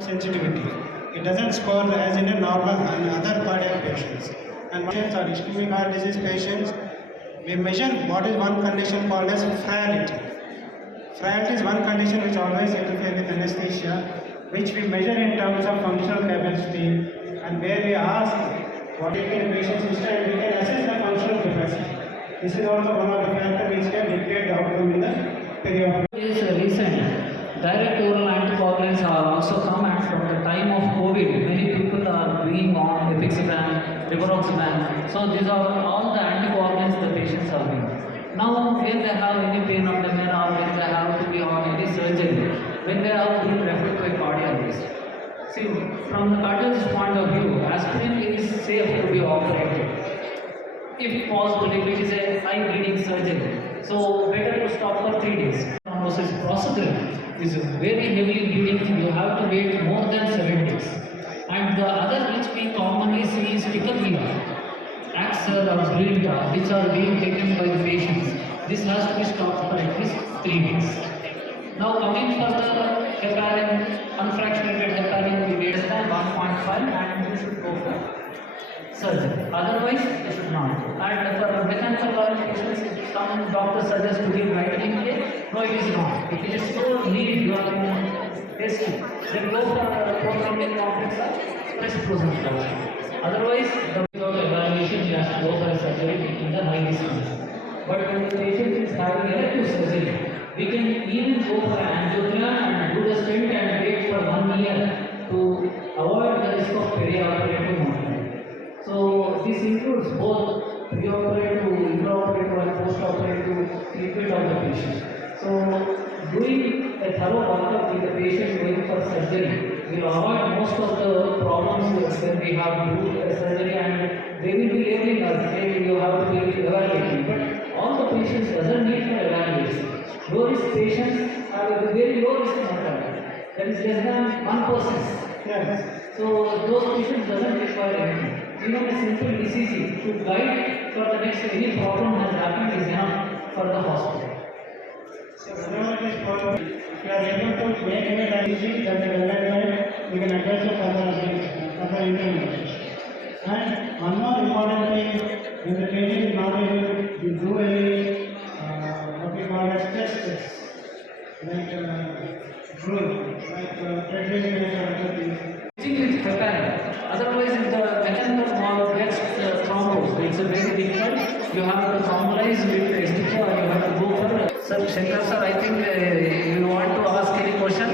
sensitivity. It doesn't score as in a normal and other cardiac patients. And patients are ischemic heart disease patients. We measure what is one condition called as frailty. Frailty is one condition which always interferes with anesthesia, which we measure in terms of functional capacity, and where we ask what is the patient's history and we can assess the functional capacity. This is also one of the factors which can dictate the outcome in the period. Is recent. Direct oral anticoagulants are also come, and from the time of COVID, many people are doing on apixaban, rivaroxaban. So these are all the anticoagulants the patients are doing. Now, when they have any pain of the neck or when they have to be on any surgery, when they are being referred to a cardiologist. See, from the cardiologist point of view, aspirin is safe to be operated. If possible, if it is a high bleeding surgery. So better to stop for 3 days. Thrombosis procedure is very heavily bleeding. You have to wait more than 7 days. And the other which we commonly see is ticagrelor, Axer or Brilinta, which are being taken by the patients. This has to be stopped for at least 3 days. Now coming for the heparin, unfractionated heparin, we less than 1.5 and you should go for surgery. Otherwise, you should not. And for mechanical valve patients, some doctors suggest to give vitamin K. No, it is not. If it is so need, you are testing. Then go for prothrombin complex or reciprocity. Otherwise, without evaluation, you have to go for a surgery in the high risk condition. But when the patient is having elective surgery, we can even go for angiogram and do the stent and wait for 1 year to avoid the risk of perioperative mortality. So this includes both preoperative, intraoperative and postoperative treatment of the patient. So doing a thorough workup with the patient going for surgery will avoid most of the problems when we have to do a surgery, and they will be labeling us, saying you have to be evaluated. But all the patients doesn't need for evaluation. Low risk patients have a very low risk mortality. That is less than 1%. Yes. So those patients doesn't require anything. Even a simple ECG should guide for the next any problem has happened is enough for the hospital. So whenever it is possible, if you are able to make any diagnosis, then the guideline we can address the further interventions. And one more important thing, when the patient is not able to do any what we call as tests, like drool, like treadmill or other things. With heparin. Otherwise, if the mechanical valve gets thrombosed, it's a very difficult. You have to thrombolize with STK or you have to go for. Sir, Shankar sir, I think you want to ask any question?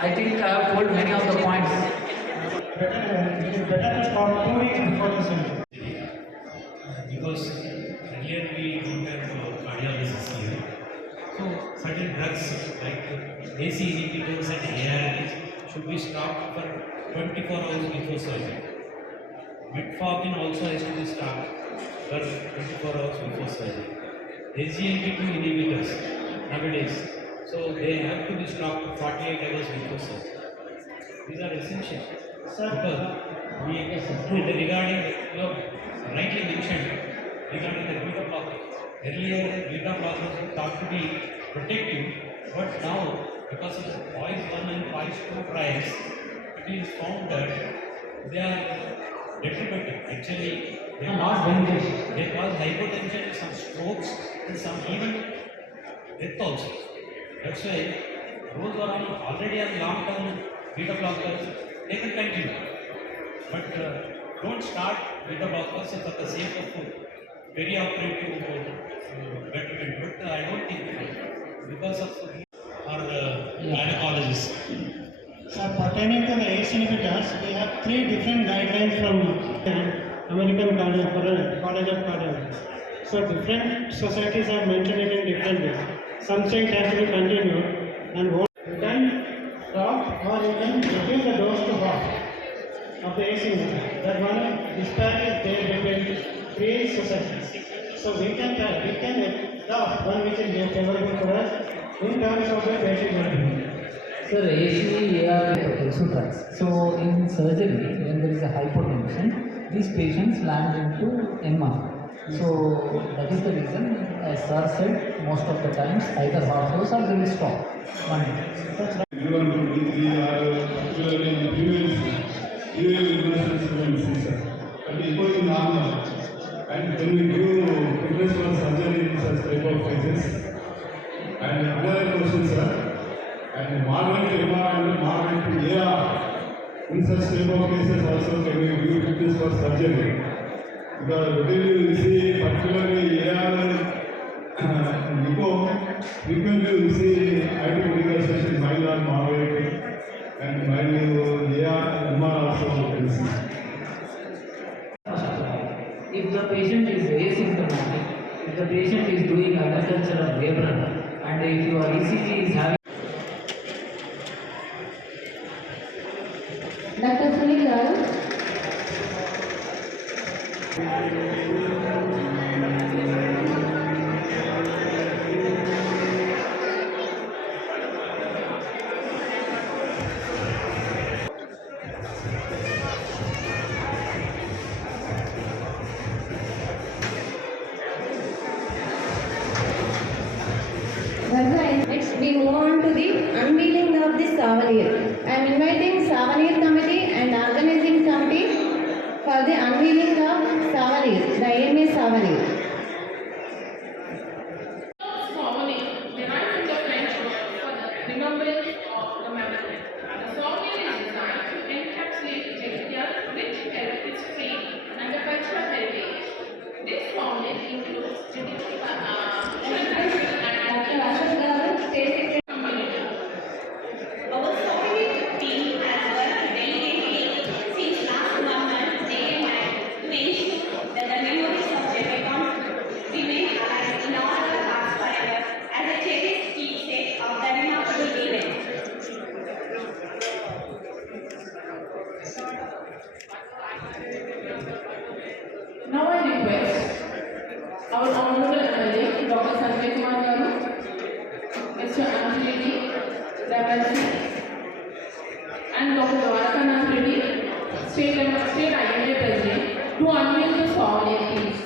I think I have told many of the points. It is better to start 2 weeks before the surgery. Because earlier we don't have cardiologists here. So certain drugs like AC inhibitors and ARNs should be stopped for 24 hours before surgery. Metformin also has to be stopped for 24 hours before surgery. SGLT2 inhibitors nowadays, so they have to be stopped for 48 hours before surgery. These are essential. Because regarding, you rightly mentioned, regarding the beta blocker. Earlier, beta blockers were thought to be protective, but now, because of the POISE 1 and POISE 2 trials, it is found that they are detrimental. Actually, they Not beneficial. they cause hypotension, some strokes, and some even death also. That's why those who are already on long-term beta blockers, they can continue. But don't start beta blockers for the sake of perioperative betterment. But I don't think because of our gynecologists. So pertaining to the ACE inhibitors, we have 3 different guidelines from American College of Cardiology. So different societies have mentioned it in different ways. Some say it has to be continued, and you can stop or you can reduce the dose to half of the ACE inhibitor. That one disparity is there between 3 societies. So we can adopt one which is favorable for us in terms of the patient well-being. Sir, AC, AR potential drugs. So in surgery, when there is a hypotension, these patients land into MR. So that is the reason, as sir said, most of the times either half dose or they will stop. One day. Even if we are particularly students, students, sir. But equally normal. And when we give fitness for surgery in such type of cases, and another question, sir, and moderate MR and moderate AR, in such type of cases also can we give fitness for surgery? Because when you see particularly AR Nico, frequently you see IT medical session mild or moderate, and mild AR MR also you can see. If the patient is asymptomatic, if the patient is doing agricultural labor, and if your ECG is having Dr. Sunil Garu. Next, we move on to the unveiling of the Savanir. I am inviting Savanir committee and organizing committee for the unveiling of Savanir, the AMA Savanir. Souvenir derived from the French word for the remembrance of the memory. The souvenir is designed to encapsulate Jaipur's rich history and the cultural heritage. This souvenir includes Dr. Ashok Garu, State community. Our souvenir team has worked diligently since last 1 month day and night to ensure that the memories of Jaipur remain alive in all our hearts forever as a cherished keepsake of the remarkable event. Now I request our Honorable MLA, Dr. Sanjay Kumar Garu, Mr. Anthony Ravansi, and Dr. Dwaraka Nath Reddy, State IMA President, to unveil the souvenir, please.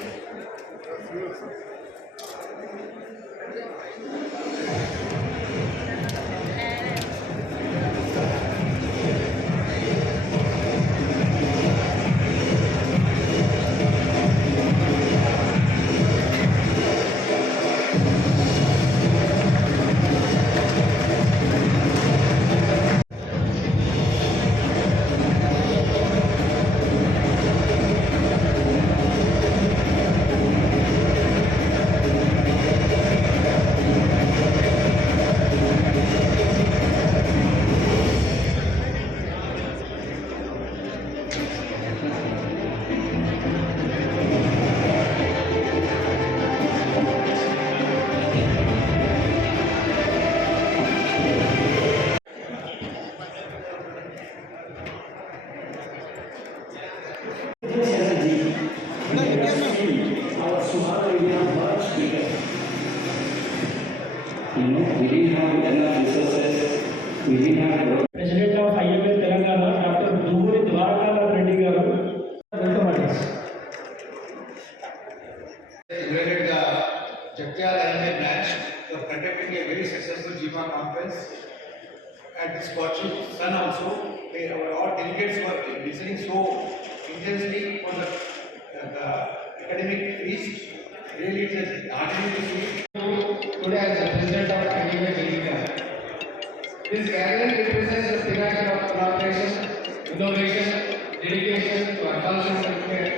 We didn't have enough resources, we didn't have President of IMA Telangana, Dr. Duburi Dwaraka Reddy Garu. Welcome, artists. Related the Jatyal IMA branch for conducting a very successful GMA conference. At this fortune sun also, all delegates were listening so intensely on the academic feast. Really, it is heartening to see. Today, as the president of IMA Telangana, this gathering represents the pinnacle of collaboration, innovation, dedication to advancing healthcare,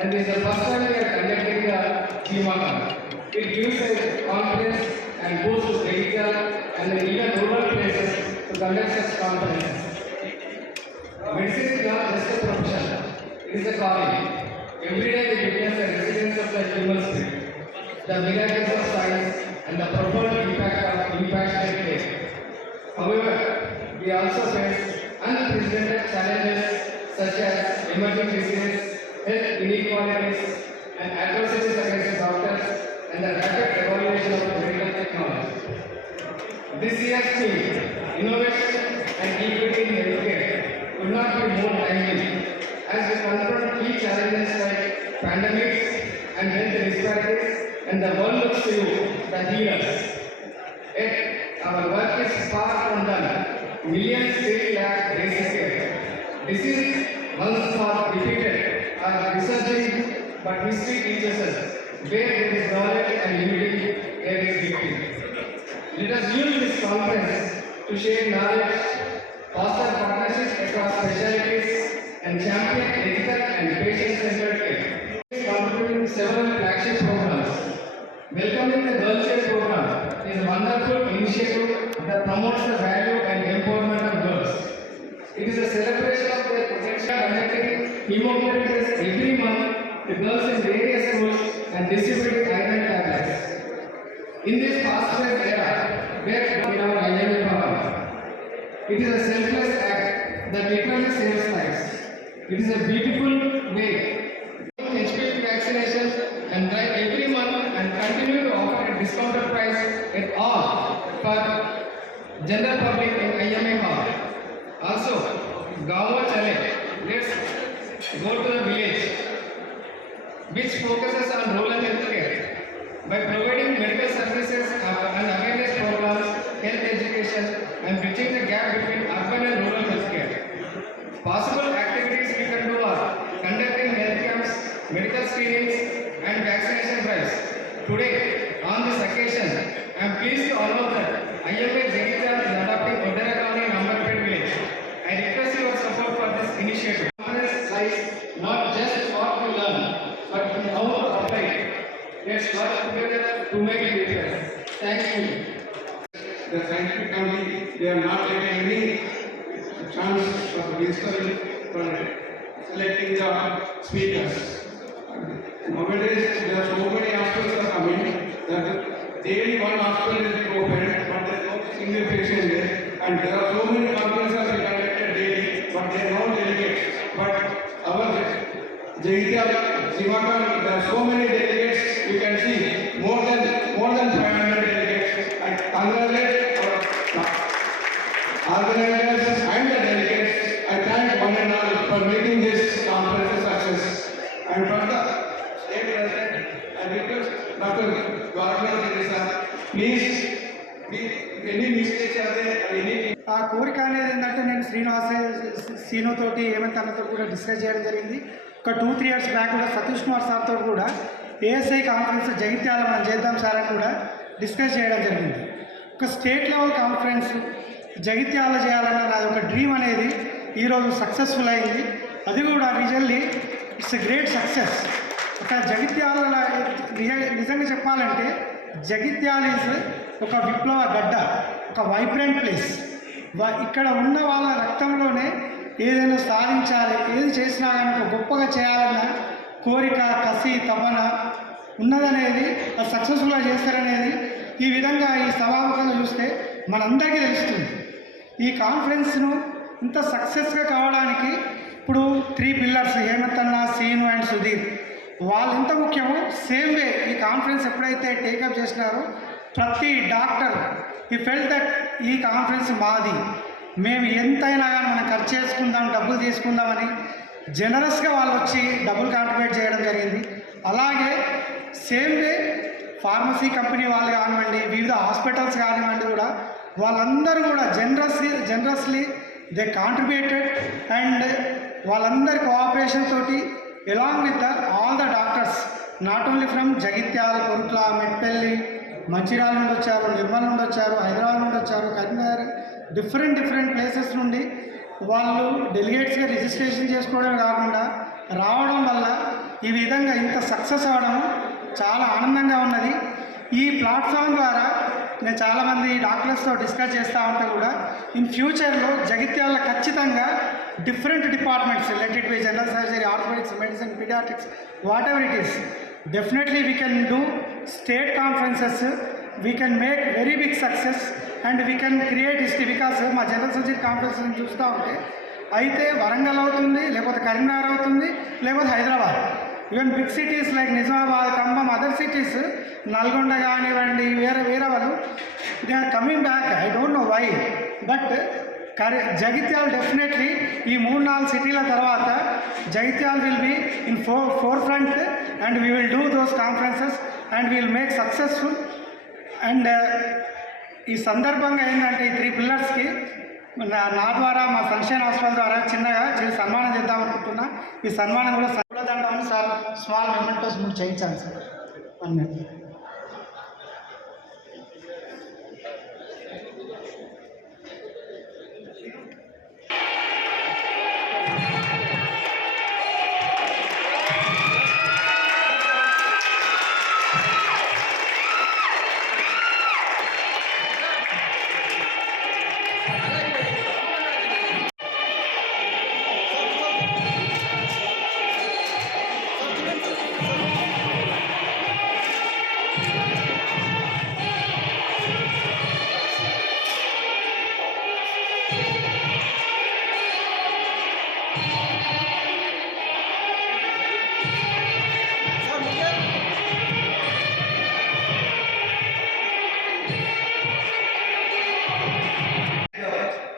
and this is the first time we are conducting the GMA conference. It gives us confidence and boosts digital and even rural places to conduct such conferences. Medicine is not just a profession, it is a calling. Every day we witness the resilience of the human spirit, the miracles of science, and the profound impact of compassionate care. However, we also face unprecedented challenges such as emerging diseases, health inequalities, and adversities against doctors, and the rapid evolution of medical technology. This year's theme, innovation and equity in healthcare, could not be more timely as we confront key challenges like pandemics and health disparities, and the world looks to you, the healers. Yet, our work is far from done. Millions still lack basic care. Diseases once thought defeated are resurging, but history teaches us where there is knowledge and unity, there is victory. Let us use this conference to share knowledge, foster partnerships across specialties, and champion ethical and patient-centered care. Contributing several flagship programs. Welcoming the Girl Child program is a wonderful initiative that promotes the value and empowerment of girls. It is a celebration of their potential, conducting hemoglobin tests every month to girls in various schools and distributing iron tablets. In this fast-paced era, where we have IMA power, it is a selfless act that literally saves lives. It is a beautiful way to HPV vaccinations and drive every month and continue to offer a discounted price at all for general public in IMA hall. Also, Gawa Chale, let's go to the village, which focuses on rural healthcare. By providing medical services and awareness programs, health education, and bridging the gap between urban and rural healthcare. Possible activities we can do are conducting health camps, medical screenings, and vaccination drives. Today, on this occasion, I am pleased to announce that IMA Jagitya is adopting Odera Colony in Amberpet village. I request your support for this initiative. Conference lies not just what we learn, but in how to apply it. Let's work together to make a difference. Thank you. The scientific committee, they are not taking any chance of discussing for selecting the speakers. Nowadays, there are so many hospitals are coming that daily one hospital is being opened, but there is no single patient there. And there are so many conferences are conducted daily, but there are no delegates. But our Jagitya, Sivakan, there are so many delegates. You can see more than 500 delegates. I congratulate our organizers and the delegates. I thank one and all for making this conference a success. And for the state president, I request Dr. Gaurav Teresa, please, any mistakes are there or anything. ఆ కోరిక అనేది ఏంటంటే నేను శ్రీనుతోటి హేమంత్ అన్నతో కూడా డిస్కస్ చేయడం జరిగింది. ఒక 2-3 years బ్యాక్ కూడా సతీష్ కుమార్ సార్తో కూడా ఏఎస్ఐ కాన్ఫరెన్స్ జగిత్యాల మనం చేద్దాం సార్ అని కూడా డిస్కస్ చేయడం జరిగింది. ఒక స్టేట్ లెవెల్ కాన్ఫరెన్స్ జగిత్యాల చేయాలన్న నాది ఒక డ్రీమ్ అనేది ఈరోజు సక్సెస్ఫుల్ అయింది. అది కూడా really it's a great success. ఒక జగిత్యాల నిజంగా చెప్పాలంటే జగిత్యాల ఈజ్ ఒక విప్లవ గడ్డ, ఒక వైబ్రెంట్ ప్లేస్. ఇక్కడ ఉన్న వాళ్ళ రక్తంలోనే ఏదైనా సాధించాలి, ఏది చేసినా కానీ ఒక గొప్పగా చేయాలన్న కోరిక, కసి, తపన ఉన్నదనేది అది సక్సెస్ఫుల్గా చేస్తారనేది ఈ విధంగా ఈ సభాముఖంగా చూస్తే మనందరికీ తెలుస్తుంది. ఈ కాన్ఫరెన్స్ను ఇంత సక్సెస్గా కావడానికి ఇప్పుడు 3 pillars హేమంత్ అన్న, సీను అండ్ సుధీర్ వాళ్ళు ఎంత ముఖ్యమో సేమ్ వే ఈ కాన్ఫరెన్స్ ఎప్పుడైతే టేకప్ చేసినారో ప్రతి డాక్టర్ ఈ ఫెల్ట్ దట్ ఈ కాన్ఫరెన్స్ మాది, మేము ఎంతైనా కానీ మనం ఖర్చు చేసుకుందాం, డబ్బులు తీసుకుందామని జనరస్గా వాళ్ళు వచ్చి డబ్బులు కాంట్రిబ్యూట్ చేయడం జరిగింది. అలాగే సేమ్ వే ఫార్మసీ కంపెనీ వాళ్ళు కానివ్వండి, వివిధ హాస్పిటల్స్ కానివ్వండి, కూడా వాళ్ళందరూ కూడా జనరస్లీ దే కాంట్రిబ్యూటెడ్. అండ్ వాళ్ళందరి కోఆపరేషన్ తోటి along with all the doctors, not only from Jagtial, Korutla, Metpally, Mancherial నుండి వచ్చారు, నిర్మల్ నుండి వచ్చారు, హైదరాబాద్ నుండి వచ్చారు, కరీంనగర్, డిఫరెంట్ ప్లేసెస్ నుండి వాళ్ళు డెలిగేట్స్గా రిజిస్ట్రేషన్ చేసుకోవడమే కాకుండా రావడం వల్ల ఈ విధంగా ఇంత సక్సెస్ అవ్వడం చాలా ఆనందంగా ఉన్నది. ఈ ప్లాట్ఫామ్ ద్వారా నేను చాలామంది డాక్టర్స్తో డిస్కస్ చేస్తూ ఉంటే కూడా ఇన్ ఫ్యూచర్లో జగిత్యాల ఖచ్చితంగా different departments, let it be general surgery, orthopedics, medicine, pediatrics, whatever it is, definitely we can do state conferences, we can make very big success and we can create history. Because మా general surgery conference చూస్తూ ఉంటే అయితే వరంగల్ అవుతుంది, లేకపోతే కరీంనగర్ అవుతుంది, లేకపోతే Hyderabad, even big cities like Nizamabad, Khammam, other cities, Nalgonda కానివ్వండి, వేరే వాళ్ళు they are coming back. I don't know why, but Jagtial definitely ఈ 3-4 సిటీల తర్వాత Jagtial will be in forefront and we will do those conferences and we will make successful. And ఈ సందర్భంగా ఏంటంటే ఈ 3 పిల్లర్స్కి నా ద్వారా మా సన్షైన్ హాస్పిటల్ ద్వారా చిన్నగా చేసి సన్మానం చేద్దాం అనుకుంటున్నా. ఈ సన్మానం కూడా సర్వదండమని సార్ స్మాల్ మెమెంటోస్ 3 చేయించాను సార్. 1 minute.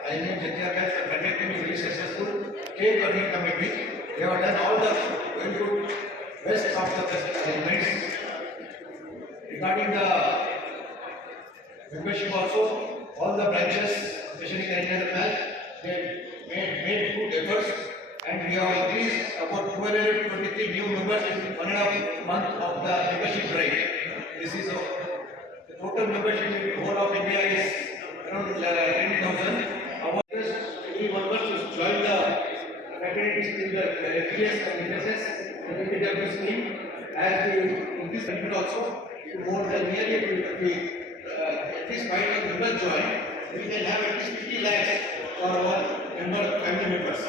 IMA Jatiya Guys are conducting a very successful cake cutting committee. They have done all the very good best of the arrangements. Regarding the membership also, all the branches, especially the Indian branch, they made good efforts, and we have increased about 223 new members in 1.5 month of the membership drive. This is the total membership in the whole of India is around 10,000. Our every member should join the fraternities in the FGS and NSS and PW scheme, as we increase benefit also to more than nearly at least 5 members join. We can have at least 50 lakhs for our family members.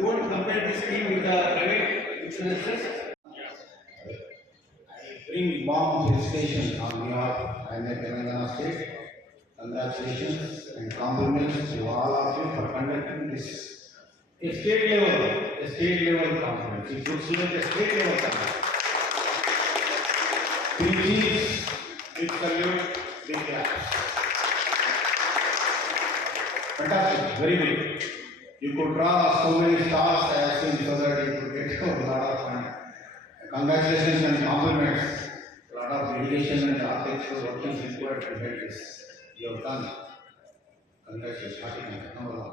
Don't compare this scheme with the private insurances. Bring warm felicitations on behalf of IMA Telangana State. Congratulations and compliments to all of you for conducting this state level conference. It looks like a state level conference. Please, big salute, big claps. Fantastic, very good. You could draw so many stars as in so that you could get a lot of fun. Congratulations and compliments. A lot of dedication and architectural work is required to get this. You have done. Congratulations.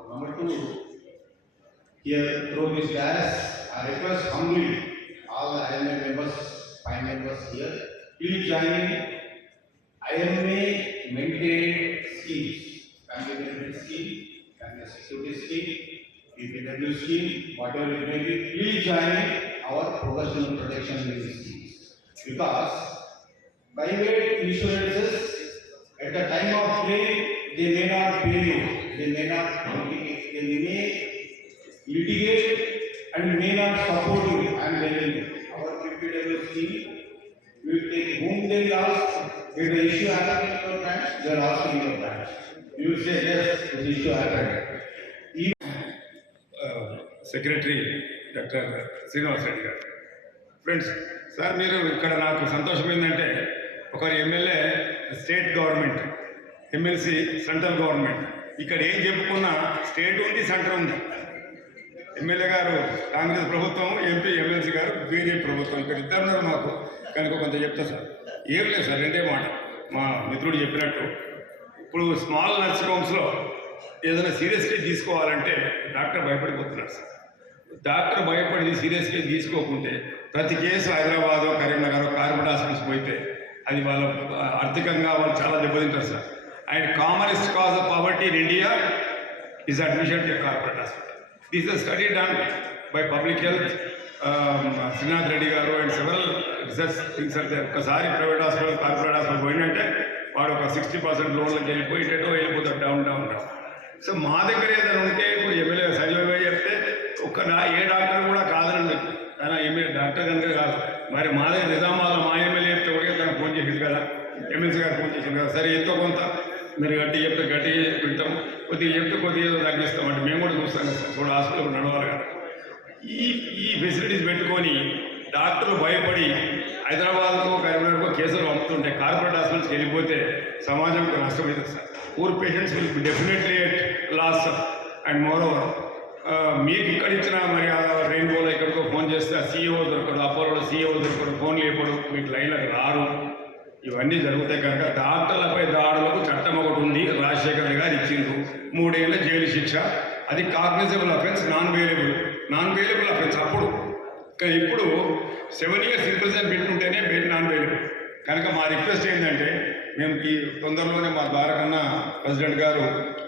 Number 2, here through this dais, I request humbly all the IMA members, 5 members here, please join in IMA maintained schemes, family benefit scheme, family security scheme, PPW scheme, whatever it may be, please join in our professional protection schemes. Because private insurances, at the time of claim, they may not pay you, they may not litigate, they may litigate and may not support you. I am telling you, our PPW scheme will take whom they will ask, if the issue happened in your branch, they are asking your branch. You will say, yes, this issue happened. Secretary doctor Srinivas రెడ్డి గారు. Friends, sir మీరు ఇక్కడ నాకు సంతోషం ఏంటంటే ఒకరు MLA state government, MLC central government, ఇక్కడ ఏం చెప్పుకున్నా స్టేట్ ఉంది, సెంటర్ ఉంది. ఎమ్మెల్యే గారు కాంగ్రెస్ ప్రభుత్వం, ఎంపీ ఎమ్మెల్సీ గారు బీజేపీ ప్రభుత్వం, ఇక్కడ ఇద్దరున్నారు మాకు. కనుక కొంత చెప్తా సార్, ఏం లేదు సార్, రెండే మాట. మా మిత్రుడు చెప్పినట్టు ఇప్పుడు స్మాల్ నర్సింగ్ హోమ్స్లో ఏదైనా సీరియస్ కేసు తీసుకోవాలంటే డాక్టర్ భయపడిపోతున్నారు సార్. డాక్టర్ భయపడి సీరియస్ కేసు తీసుకోకుంటే ప్రతి case Hyderabad, Karimnagar, corporate hospitals పోతే అది వాళ్ళ ఆర్థికంగా వాళ్ళు చాలా దెబ్బతింటారు sir. And commonest cause of poverty in India is admission to corporate hospital. This is study done by public health Srinath Reddy garu and several research things అంటే ఒక్కసారి ప్రైవేట్ హాస్పిటల్, కార్పొరేట్ హాస్పిటల్ పోయిందంటే వాడు ఒక 60% లోన్లకు వెళ్ళిపోయేటట్టు వెళ్ళిపోతాడు, డౌన్ డౌన్ డౌన్. సో మా దగ్గర ఏదైనా ఉంటే ఇప్పుడు ఎమ్మెల్యే సైన్లో చెప్తే ఏ డాక్టర్ కూడా కాదనండి, కానీ ఎమ్మెల్యే డాక్టర్ కనుక కాదు. మరి మా దగ్గర నిజామాబాద్లో మా ఎమ్మెల్యే చెప్తే కూడా తనకు ఫోన్ చేసింది కదా, ఎమ్మెల్సీ గారు ఫోన్ చేసింది కదా, సరే ఎంతో కొంత మీరు గట్టి చెప్తే గట్టి వింటాం, కొద్దిగా చెప్తే కొద్దిగా ఏదో తగ్గిస్తాం అంటే మేము కూడా చూస్తాం కదా సార్. చూడ హాస్పిటల్ నడవాలి కదా. ఈ ఫెసిలిటీస్ పెట్టుకొని డాక్టర్లు భయపడి హైదరాబాద్కో, కరీంనగర్కో కేసులు పంపుతుంటే కార్పొరేట్ హాస్పిటల్స్కి వెళ్ళిపోతే సమాజంకు నష్టమవుతుంది sir. Poor patients will be definitely at loss. And moreover మీకు ఇక్కడ ఇచ్చిన మరి రెయిన్బోలో ఎక్కడికో ఫోన్ చేస్తే సీఈఓ దొరకడు, అపోలో సీఈఓ దొరకడు, ఫోన్లు ఎప్పుడు మీకు లైన్లకు రారు. ఇవన్నీ జరుగుతాయి కనుక డాక్టర్లపై దాడులకు చట్టం ఒకటి ఉంది, రాజశేఖర్ గారు ఇచ్చిండ్రు. 3 ఏళ్ల జైలు శిక్ష. అది cognizable offence, non variable offence అప్పుడు. కానీ ఇప్పుడు 7 years ఇంప్రిజన్మెంట్ ఉంటేనే బెయిల్ నాన్ వేరియబుల్. కనుక మా రిక్వెస్ట్ ఏంటంటే, మేము ఈ తొందరలోనే మా ద్వారకన్నా ప్రెసిడెంట్ గారు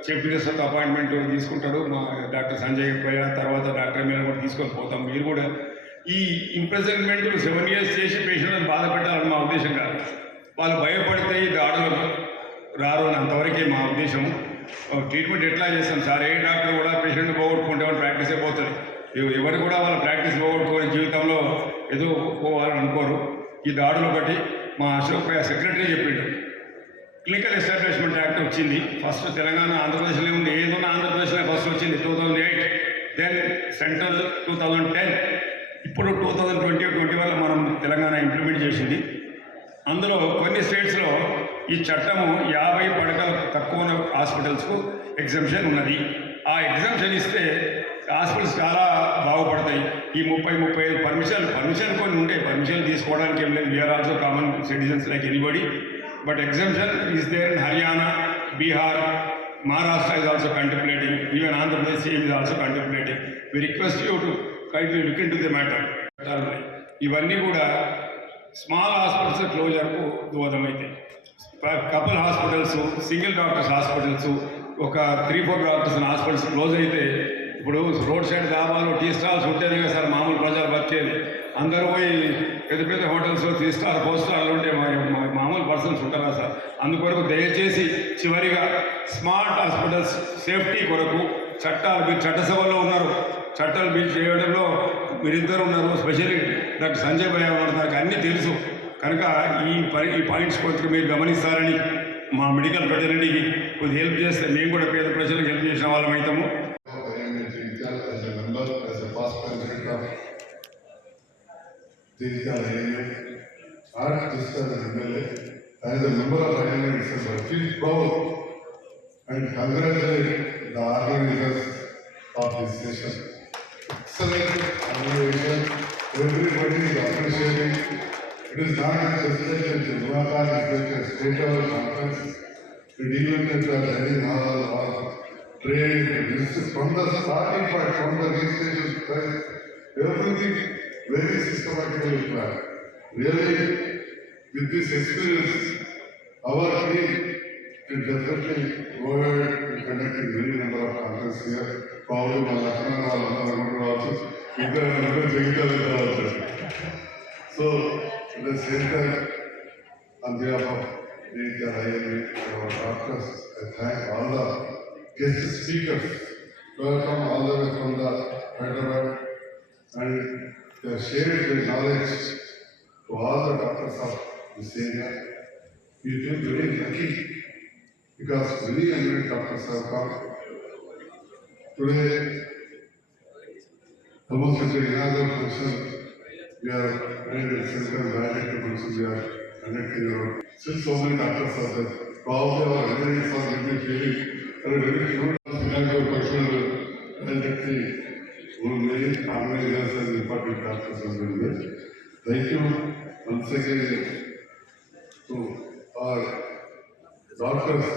చీఫ్ మినిస్టర్తో అపాయింట్మెంట్ తీసుకుంటాడు. మా డాక్టర్ సంజయ్ పోయా తర్వాత డాక్టర్ మీద కూడా తీసుకొని పోతాం. మీరు కూడా ఈ ఇంప్రిజన్మెంట్ 7 years చేసి పేషెంట్లను బాధ పెట్టాలని మా ఉద్దేశం కాదు. వాళ్ళు భయపడితే ఈ దాడులు రారు అని అంతవరకే మా ఉద్దేశము. ట్రీట్మెంట్ ఎట్లా చేస్తాం సార్? ఏ డాక్టర్ కూడా పేషెంట్ పోగొట్టుకుంటే వాళ్ళు ప్రాక్టీస్ అయిపోతుంది. ఎవరు కూడా వాళ్ళ ప్రాక్టీస్ పోగొట్టుకొని జీవితంలో ఏదో పోవాలని అనుకోరు. ఈ దాడులు బట్టి మా అశోక్ సెక్రటరీ చెప్పిండు, క్లినికల్ ఎస్టాబ్లిష్మెంట్ యాక్ట్ వచ్చింది. ఫస్ట్ తెలంగాణ ఆంధ్రప్రదేశ్లో ఉంది, ఏదైనా ఆంధ్రప్రదేశ్లో ఫస్ట్ వచ్చింది 2008, దెన్ సెంట్రల్ 2010, ఇప్పుడు 2020-21 మనం తెలంగాణ ఇంప్లిమెంట్ చేసింది. అందులో కొన్ని స్టేట్స్లో ఈ చట్టము 50 పడకలు తక్కువ హాస్పిటల్స్కు ఎగ్జంప్షన్ ఉన్నది. ఆ ఎగ్జంప్షన్ ఇస్తే హాస్పిటల్స్ చాలా బాగుపడతాయి. ఈ 30-35 పర్మిషన్ కొన్ని ఉండే, పర్మిషన్ తీసుకోవడానికి ఏం లేదు. We are also common citizens like anybody, but exemption is there in Haryana, Bihar, Maharashtra is also contemplating, even Andhra Pradesh is also contemplating. We request you to kindly look into the matter. ఇవన్నీ కూడా స్మాల్ హాస్పిటల్స్ క్లోజర్కు దోహదమైతాయి. Couple hospitals, single doctors hospitals, ఒక 3-4 doctors hospitals close అయితే, ఇప్పుడు road side డాబాలు, tea stalls ఉంటేనే కదా సార్ మామూలు ప్రజలు బతికేది. అందరూ పోయి పెద్ద హోటల్స్, 3 స్టార్ 4 స్టార్లు ఉంటే మామూలు పర్సన్స్ ఉంటారా సార్? అందుకొరకు దయచేసి చివరిగా స్మార్ట్ హాస్పిటల్స్ సేఫ్టీ కొరకు చట్టాలు, మీరు చట్టసభలో ఉన్నారు, చట్టాలు మీరు చేయడంలో మీరిద్దరు ఉన్నారు, స్పెషల్లీ డాక్టర్ సంజయ్ భయ్య ఉన్నారు, నాకు అన్నీ తెలుసు. కనుక ఈ పాయింట్స్ కొంచెం మీరు గమనిస్తారని మా మెడికల్ ఫెటర్నిటీకి కొద్దిగా హెల్ప్ చేస్తే మేము కూడా పేద ప్రజలకు హెల్ప్ చేసిన వాళ్ళం అవుతాము. Not just as an MLA, as a member of IMA itself, I feel proud and congratulate the organizers of this session. Excellent organization, everybody is appreciating. It is not just like a Jumaka, it is like a state level conference. We deal with the heading or trade, this is from the starting point, from the registration price, everything very systematically planned. Really, with this experience, our team can definitely go ahead and conduct a very number of conferences here. Probably also. So, at the same time, on behalf of the IMA, our doctors, I thank all the guest speakers who have come all the way from the Hyderabad, and they have shared their knowledge to all the doctors of this area. We feel very lucky because many eminent doctors have come. Today, almost at the inaugural function, we are very central director function, we are conducting our. Since so many doctors are there, probably our eminence are really feeling very good. Inaugural function, directly, all many organizers and important doctors are there. Thank you once again to our doctors.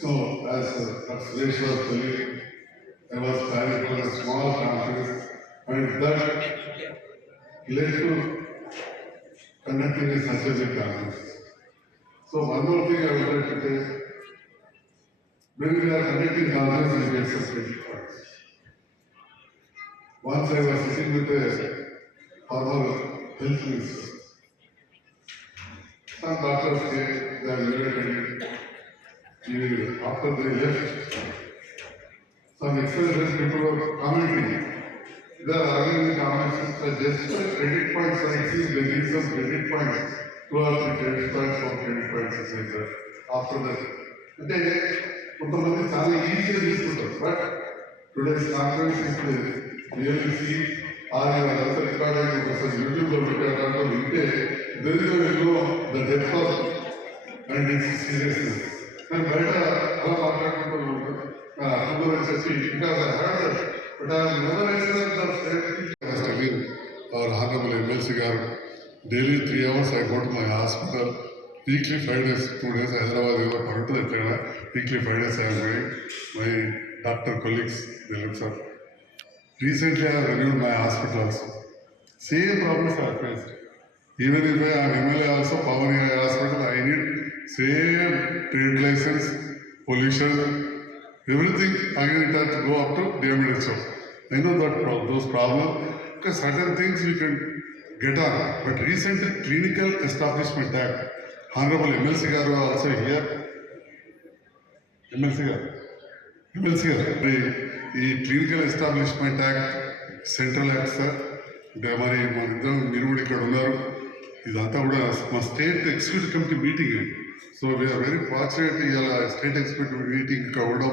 So, as Dr. Suresh was telling, I was planning for a small conference, and that led to conducting a such a big conference. So, one more thing I would like to say, when we are conducting conferences, we get some credit points. Once I was sitting with a former health minister. Some doctors say they are irritated. After they left, some excellent people were commenting. They are arguing comments that just credit points, I see they give some credit points, 2 or 3 credit points, 4 credit points, etc. After that. They కొంతమంది చాలా ఈజీగా తీసుకుంటారు. But today's conference really see అదంతా record అయిన ఒకసారి యూట్యూబ్లో పెట్టారు వింటే దెరిలో the depth of and it's సీరియస్నెస్. కానీ బయట అలా మాట్లాడుకుంటూ ఉంటారు అనుభవం చెప్పి because I heard but I never expected our honorable MLC గారు daily 3 hours I go to my hospital weekly 5 days, 2 days హైదరాబాద్ ఏదో పడుతుంది ఎట్లయినా వీక్లీ 5 days I am going. My doctor colleagues, they look sir. Recently I have renewed my hospital also. Same problems I faced. Even if I am MLA also, Pavani Hospital, I need same trade license, pollution, everything. Again it has to go up to DMHO. I know that those problems, because certain things we can get on. But recently, Clinical Establishment Act, Honorable MLC Garu also here. MLC Garu. ఈ clinical establishment act central act sir. అంటే మరి మన ఇద్దరు మీరు కూడా ఇక్కడ ఉన్నారు. ఇదంతా కూడా మా స్టేట్ ఎగ్జిక్యూటివ్ కమిటీ మీటింగ్ అండి. సో వీఆర్ వెరీ ఫార్చునేట్ ఇలా స్టేట్ ఎగ్జిక్యూటివ్ మీటింగ్ ఇక్కడ ఉండడం.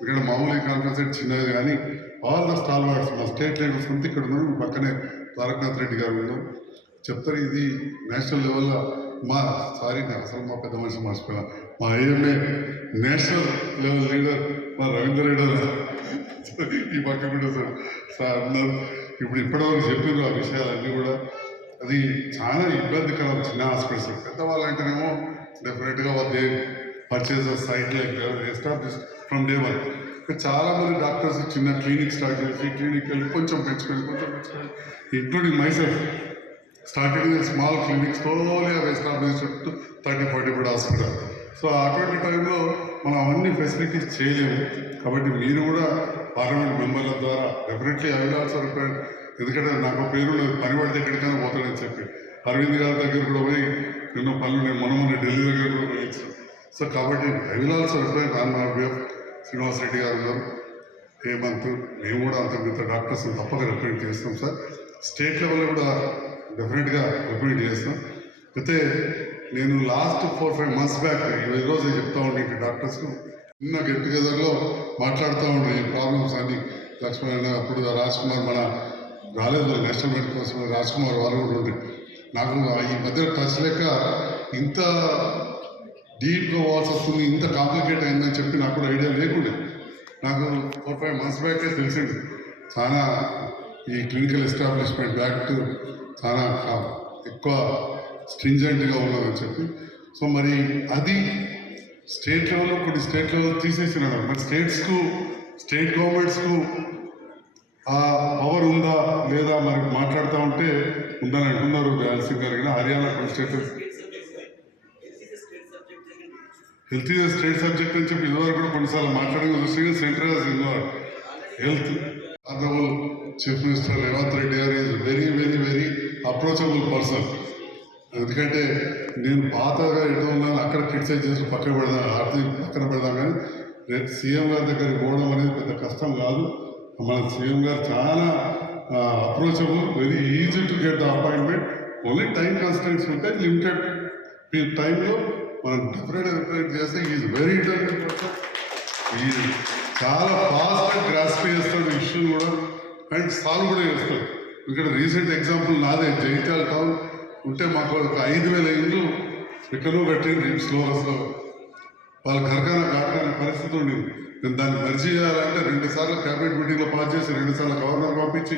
ఇక్కడ మామూలుగా కాన్ఫరెన్స్ చిన్నది కానీ ఆల్ ద స్టాల్ వార్డ్స్ మా స్టేట్ లీడర్స్ అంతా ఇక్కడ ఉన్నారు. పక్కనే తారకనాథ్ రెడ్డి గారు ఉన్నారు. చెప్తారు ఇది నేషనల్ లెవెల్లో మా అసలు మా పెద్ద మనిషి మర్చిపోయినా మా ఐఎంఏ నేషనల్ లెవెల్ లీడర్ మా రవీంద్ర రెడ్డి ఈ పక్క కూడా సార్ అన్నారు. ఇప్పుడు ఇప్పటివరకు చెప్పారు ఆ విషయాలన్నీ కూడా. అది చాలా ఇబ్బందికరం చిన్న హాస్పిటల్స్. పెద్దవాళ్ళంటేనేమో డెఫినెట్గా వాళ్ళు purchase site like establish from day one. చాలామంది డాక్టర్స్ చిన్న క్లినిక్ స్టార్ట్ చేసి క్లినిక్ వెళ్ళి కొంచెం పెంచుకొని including myself starting small clinic slowly అవి establish to 30-40 bed hospital. So అటువంటి టైంలో మనం అవన్నీ ఫెసిలిటీస్ చేయలేము. కాబట్టి మీరు కూడా పార్లమెంట్ మెంబర్ల ద్వారా definitely I will also represent. ఎందుకంటే నాకు పేరు పని పడితే ఎక్కడికైనా పోతాడని చెప్పి అరవింద్ గారి దగ్గర కూడా పోయి ఎన్నో పనులు నేను మొన్న ఢిల్లీ దగ్గర కూడా పోయించాను. సో కాబట్టి I will also represent on my behalf. Srinivas రెడ్డి గారు ఉన్నారు, హేమంత్, మేము కూడా అంత మిగతా డాక్టర్స్ తప్పక రిప్రజెంట్ చేస్తాం సార్. స్టేట్ లెవెల్లో కూడా డెఫినెట్గా రిప్రజెంట్ చేస్తాం. అయితే నేను లాస్ట్ 4-5 months బ్యాక్ ఈరోజు చెప్తా ఉండే డాక్టర్స్కు నిన్న గెట్ టుగెదర్లో మాట్లాడుతూ ఉండే ఈ ప్రాబ్లమ్స్ అన్ని. లక్ష్మణ్ అప్పుడు రాజ్ కుమార్ మన రాలేదు నేషనల్ మెడికల్ కోసం రాజ్ కుమార్ వాళ్ళు కూడా ఉండే. నాకు ఈ మధ్య టచ్ లేక ఇంత డీప్గా పోవాల్సి వస్తుంది, ఇంత కాంప్లికేట్ అయిందని చెప్పి నాకు కూడా ఐడియా లేకుండే. నాకు 4-5 months బ్యాకే తెలిసింది చాలా ఈ క్లినికల్ ఎస్టాబ్లిష్మెంట్ యాక్ట్ చాలా ఎక్కువ స్ట్రింజెంట్గా ఉన్నదని చెప్పి. సో మరి అది స్టేట్ లెవెల్లో కొన్ని స్టేట్ లెవెల్ తీసేసినాడు. మరి స్టేట్ గవర్నమెంట్స్కు ఆ పవర్ ఉందా లేదా మరి మాట్లాడుతూ ఉంటే ఉందని అంటున్నారు దయాల్ సింగ్ గారు. హర్యానా కొన్ని state health is state subject అని చెప్పి ఇదివరకు కూడా కొన్నిసార్లు మాట్లాడే center health. Honourable chief minister Revanth Reddy garu is very very very approachable person. ఎందుకంటే నేను పాతగా ఎటు ఉన్నాను అక్కడ క్రిటిసైజ్ చేసి పక్కన పెడదాం కానీ రేపు సీఎం గారి దగ్గరికి పోవడం అనేది పెద్ద కష్టం కాదు. మన సీఎం గారు చాలా approachable, very easy to get the appointment. Only time constants ఉంటాయి, లిమిటెడ్ టైంలో మనం డెఫినెట్గా రిప్రజెంట్ చేస్తే ఈజ్ వెరీ ఇంటెలిజెంట్ పర్సన్. ఈ చాలా ఫాస్ట్గా గ్రాస్ప్ చేస్తాడు ఇష్యూ కూడా అండ్ సాల్వ్ కూడా చేస్తాడు. ఇక్కడ రీసెంట్ ఎగ్జాంపుల్ నాదే. జగిత్యాల టౌన్ ఉంటే మాకు ఒక 5,000 ఇళ్ళు ఎక్కడో కట్టింది స్లోరస్లో. వాళ్ళ ఘర్కాన పరిస్థితి ఉండేది. నేను దాన్ని మర్జీ చేయాలంటే 2 సార్లు క్యాబినెట్ మీటింగ్లో పాస్ చేసి 2 సార్లు గవర్నర్ పంపించి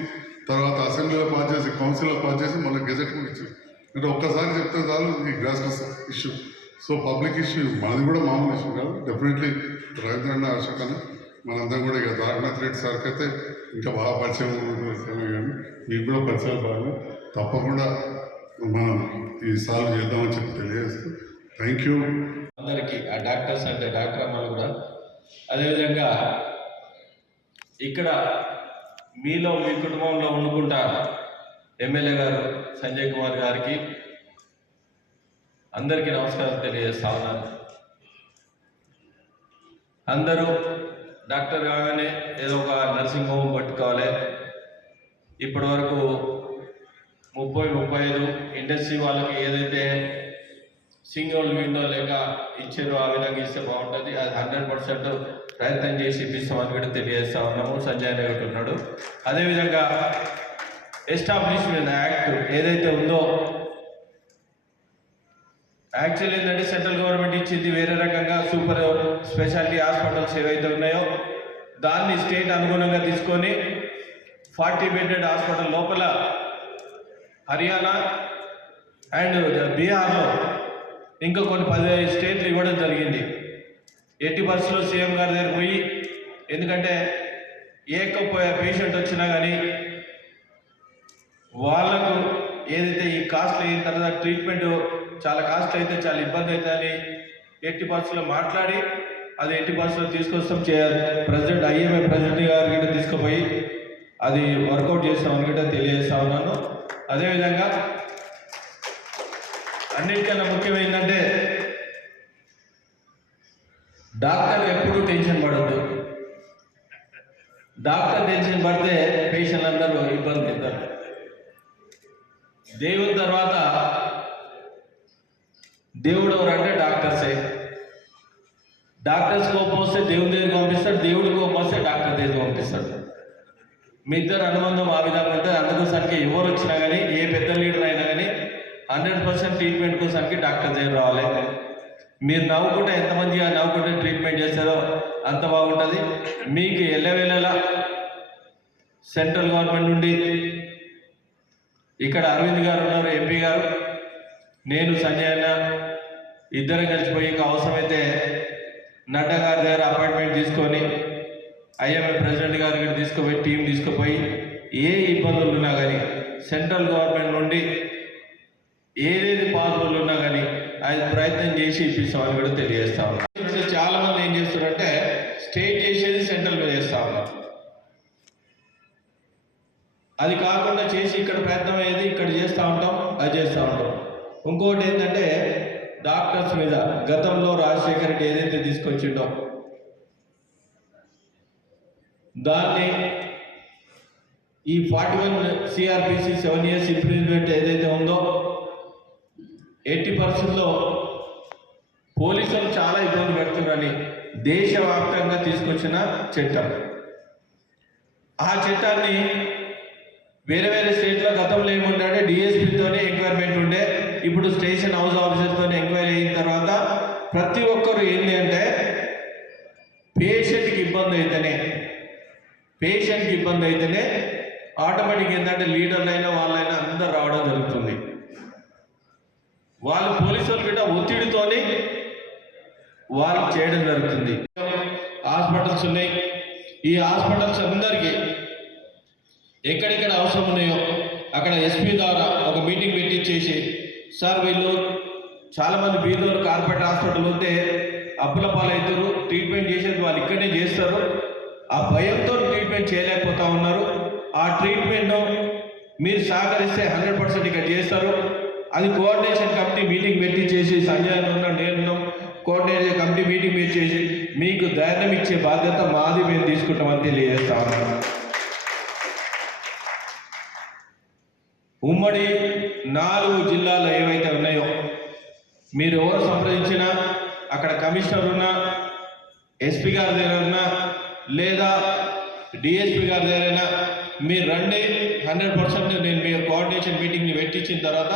తర్వాత అసెంబ్లీలో పాస్ చేసి కౌన్సిల్లో పాస్ చేసి మళ్ళీ గెజెట్ ఇచ్చి అంటే ఒక్కసారి చెప్తే చాలు ఈ gross issue. So public issue మనది కూడా మామూలు ఇష్యూ కాదు. డెఫినెట్లీ రవీంద్రనాథ్ అశోకన్న మనందరం కూడా ఇక తారకనాథ్ రెడ్డి సార్కి అయితే ఇంకా బాగా పరిచయం కానీ మీకు కూడా పరిచయాలు బాగా తప్పకుండా మనం ఈ సాల్వ్ చేద్దామని చెప్పి తెలియజేస్తూ థ్యాంక్ యూ అందరికీ. ఆ డాక్టర్స్ అంటే డాక్టర్ అమ్మలు కూడా అదేవిధంగా ఇక్కడ మీలో మీ కుటుంబంలో ఉండుకుంటా ఎమ్మెల్యే గారు సంజయ్ కుమార్ గారికి అందరికీ నమస్కారం తెలియజేస్తా ఉన్నాను. అందరూ డాక్టర్ కాగానే ఏదో ఒక నర్సింగ్ హోమ్ పట్టుకోవాలి. ఇప్పటి వరకు 30-35 ఇండస్ట్రీ వాళ్ళకి ఏదైతే సింగిల్ విండో లేక ఇచ్చారో ఆ విధంగా ఇస్తే బాగుంటుంది. అది 100% ప్రయత్నం చేసి ఇప్పిస్తామని కూడా తెలియజేస్తా ఉన్నాము. సంజయ్ గారు ఉన్నాడు. అదేవిధంగా ఎస్టాబ్లిష్మెంట్ యాక్ట్ ఏదైతే ఉందో యాక్చువల్లీ ఏంటంటే సెంట్రల్ గవర్నమెంట్ ఇచ్చింది వేరే రకంగా సూపర్ స్పెషాలిటీ హాస్పిటల్స్ ఏవైతే ఉన్నాయో దాన్ని స్టేట్ అనుగుణంగా తీసుకొని 40 bedded హాస్పిటల్ లోపల హర్యానా అండ్ బీహార్లో ఇంకా కొన్ని 15 స్టేట్లు ఇవ్వడం జరిగింది. ఎట్టి పరిస్థితుల్లో సీఎం గారి దగ్గర పోయి, ఎందుకంటే ఏ పేషెంట్ వచ్చినా కానీ వాళ్ళకు ఏదైతే ఈ కాస్ట్ అయిన తర్వాత ట్రీట్మెంట్ చాలా కాస్ట్ అయితే చాలా ఇబ్బంది అవుతుంది అని ఎట్టి పరిస్థితుల్లో మాట్లాడి అది ఎట్టి పరిస్థితుల్లో తీసుకొస్తాం. ప్రెసిడెంట్ ఐఎంఏ ప్రెసిడెంట్ గారి గిట్ట తీసుకుపోయి అది వర్కౌట్ చేస్తామని గిట్ట తెలియజేస్తా ఉన్నాను. అదేవిధంగా అన్నిటికన్నా ముఖ్యం ఏంటంటే డాక్టర్ ఎప్పుడూ టెన్షన్ పడద్దు. డాక్టర్ టెన్షన్ పడితే పేషెంట్లు అందరూ ఇబ్బంది అవుతారు. దేవుని తర్వాత దేవుడు ఎవరంటే డాక్టర్సే. డాక్టర్స్ కోపం వస్తే దేవుని దగ్గరికి పంపిస్తాడు, దేవుడి కోపం వస్తే డాక్టర్ దగ్గరికి పంపిస్తాడు. మీ ఇద్దరు అనుబంధం ఆ విధంగా ఉంటుంది. అందుకోసానికి ఎవరు వచ్చినా కానీ, ఏ పెద్ద లీడర్ అయినా కానీ 100% ట్రీట్మెంట్ కోసానికి డాక్టర్ దగ్గర రావాలి. మీరు నవ్వుకుంటే ఎంతమందిగా నవ్వుకుంటే ట్రీట్మెంట్ చేస్తారో అంత బాగుంటుంది. మీకు ఎల్లవేళలా సెంట్రల్ గవర్నమెంట్ నుండి ఇక్కడ అరవింద్ గారు ఉన్నారు, ఎంపీ గారు, నేను సంజయ్ అన్న ఇద్దరం కలిసిపోయి ఇంకా అవసరమైతే నడ్డా గారి దగ్గర అపాయింట్మెంట్ తీసుకొని ఐఎంఏ ప్రెసిడెంట్ గారి దగ్గర తీసుకుపోయి టీం తీసుకుపోయి ఏ ఇబ్బందులు ఉన్నా కానీ సెంట్రల్ గవర్నమెంట్ నుండి ఏదేది పాసిబుల్ ఉన్నా కానీ అది ప్రయత్నం చేసి ఇప్పిస్తామని కూడా తెలియజేస్తా ఉన్నాం. చాలా మంది ఏం చేస్తారంటే స్టేట్ చేసేది సెంట్రల్ చేస్తా ఉన్నారు. అది కాకుండా చేసి ఇక్కడ ప్రయత్నం అయ్యేది ఇక్కడ చేస్తూ ఉంటాం, అది చేస్తూ ఉంటాం. ఇంకోటి ఏంటంటే డాక్టర్స్ మీద గతంలో రాజశేఖర రెడ్డి ఏదైతే తీసుకొచ్చిండో దాన్ని ఈ 41 CRPC 7 years ఇంప్రూవ్మెంట్ ఏదైతే ఉందో 80% పోలీసులు చాలా ఇబ్బంది పెడుతున్నారని దేశవ్యాప్తంగా తీసుకొచ్చిన చట్టం. ఆ చట్టాన్ని వేరే వేరే స్టేట్లో గతంలో ఏముండే డిఎస్పీతోనే ఎంక్వైర్మెంట్ ఉండే, ఇప్పుడు స్టేషన్ హౌస్ ఆఫీసర్తో ఎంక్వైరీ అయిన తర్వాత ప్రతి ఒక్కరు ఏంటి అంటే పేషెంట్కి ఇబ్బంది అయితేనే ఆటోమేటిక్ ఏంటంటే లీడర్లైనా వాళ్ళైనా అందరు రావడం జరుగుతుంది. వాళ్ళు పోలీసులు కూడా ఒత్తిడితోని వాళ్ళు చేయడం జరుగుతుంది. హాస్పిటల్స్ ఉన్నాయి. ఈ హాస్పిటల్స్ అందరికీ ఎక్కడెక్కడ అవసరం ఉన్నాయో అక్కడ ఎస్పీ ద్వారా ఒక మీటింగ్ పెట్టించేసి, సార్ వీళ్ళు చాలామంది బీదోళ్ళు కార్పొరేట్ హాస్పిటల్ ఉంటే అప్పుల పాలవుతారు, ట్రీట్మెంట్ చేసేది వాళ్ళు ఇక్కడనే చేస్తారు, ఆ భయంతో ట్రీట్మెంట్ చేయలేకపోతా ఉన్నారు. ఆ ట్రీట్మెంట్ మీరు సహకరిస్తే 100% ఇక్కడ చేస్తారు. అది కోఆర్డినేషన్ కమిటీ మీటింగ్ పెట్టించేసి సంజయ్ ఉన్నాం, నేను కోఆర్డినేషన్ కమిటీ మీటింగ్ పెట్టేసి మీకు ధైర్యం ఇచ్చే బాధ్యత మాది, మేము తీసుకుంటామని తెలియజేస్తా ఉన్నాను. ఉమ్మడి 4 జిల్లాలు ఏవైతే ఉన్నాయో మీరు ఎవరు సంప్రదించినా అక్కడ కమిషనర్ ఉన్నా, ఎస్పీ గారి దగ్గర ఉన్నా, లేదా డిఎస్పీ గారి దగ్గరైనా మీరు రండి. 100% నేను మీ కోఆర్డినేషన్ మీటింగ్ని పెట్టించిన తర్వాత